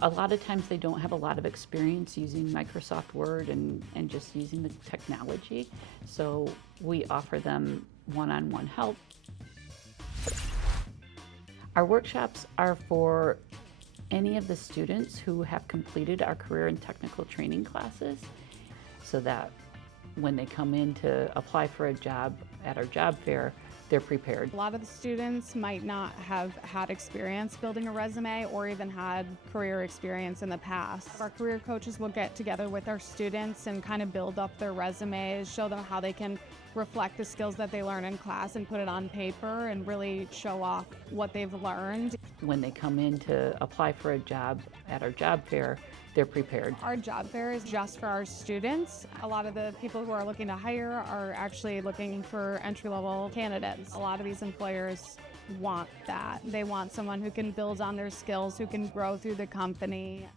A lot of times they don't have a lot of experience using Microsoft Word and just using the technology, so we offer them one-on-one help. Our workshops are for any of the students who have completed our career and technical training classes, so that when they come in to apply for a job at our job fair, they're prepared. A lot of the students might not have had experience building a resume or even had career experience in the past. Our career coaches will get together with our students and kind of build up their resumes, show them how they can reflect the skills that they learn in class and put it on paper and really show off what they've learned. When they come in to apply for a job at our job fair, they're prepared. Our job fair is just for our students. A lot of the people who are looking to hire are actually looking for entry-level candidates. A lot of these employers want that. They want someone who can build on their skills, who can grow through the company.